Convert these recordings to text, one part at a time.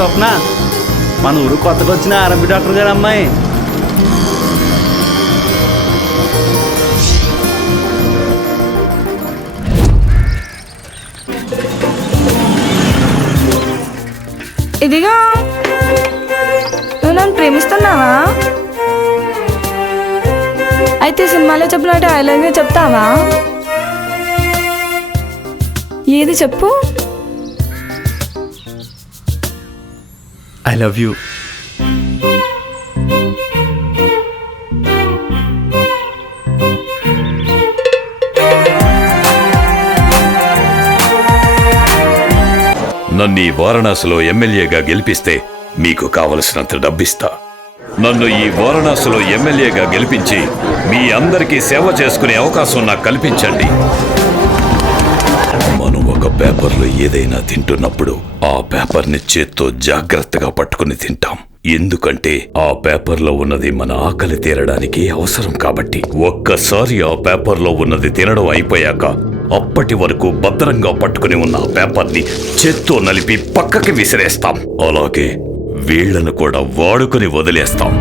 స్వప్న, మన ఊరు కొత్తగా వచ్చిన ఆర్ఎంపీ డాక్టర్ గారు అమ్మాయి. ఇదిగా నువ్వు నన్ను ప్రేమిస్తున్నావా? అయితే సినిమాలో చెప్పినట్టు ఐ లవ్ యూ చెప్తావా? ఏది చెప్పు. I love you. నన్ను ఈ వారణాసిలో ఎమ్మెల్యేగా గెలిపిస్తే మీకు కావలసినంత డబ్బిస్తా. నన్ను ఈ వారణాసిలో ఎమ్మెల్యేగా గెలిపించి మీ అందరికీ సేవ చేసుకునే అవకాశం నాకు కల్పించండి. మనం ఒక పేపర్లో ఏదైనా తింటున్నప్పుడు ఆ పేపర్ని చేత్తో జాగ్రత్తగా పట్టుకుని తింటాం. ఎందుకంటే ఆ పేపర్లో ఉన్నది మన ఆకలి తీరడానికి అవసరం కాబట్టి. ఒక్కసారి ఆ పేపర్లో ఉన్నది తినడం అయిపోయాక అప్పటి వరకు భద్రంగా పట్టుకుని ఉన్న ఆ పేపర్ని చేత్తో నలిపి పక్కకి విసిరేస్తాం. అలాగే వీళ్లను కూడా వాడుకుని వదిలేస్తాం.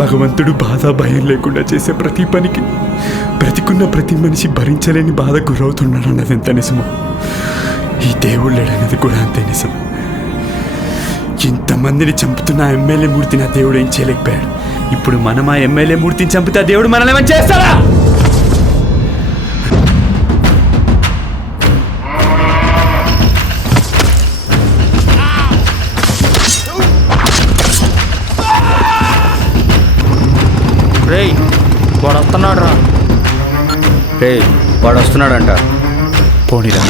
భగవంతుడు బాధ భయం లేకుండా చేసే ప్రతి పనికి బ్రతికున్న ప్రతి మనిషి భరించలేని బాధ గురవుతున్నాడు అన్నది ఎంత నిజమో, ఈ దేవుడు లేడనేది కూడా అంతే నిజం. ఇంతమందిని చంపుతున్న ఎమ్మెల్యే మూర్తిని ఆ దేవుడు ఏం చేయలేకపోయాడు. ఇప్పుడు మనం ఆ ఎమ్మెల్యే మూర్తిని చంపితే ఆ దేవుడు మనల్ని ఏమని చేస్తాడా? రేయ్, వాడు వస్తున్నాడు రా. రేయ్, వాడు వస్తున్నాడంట. పోనీరా.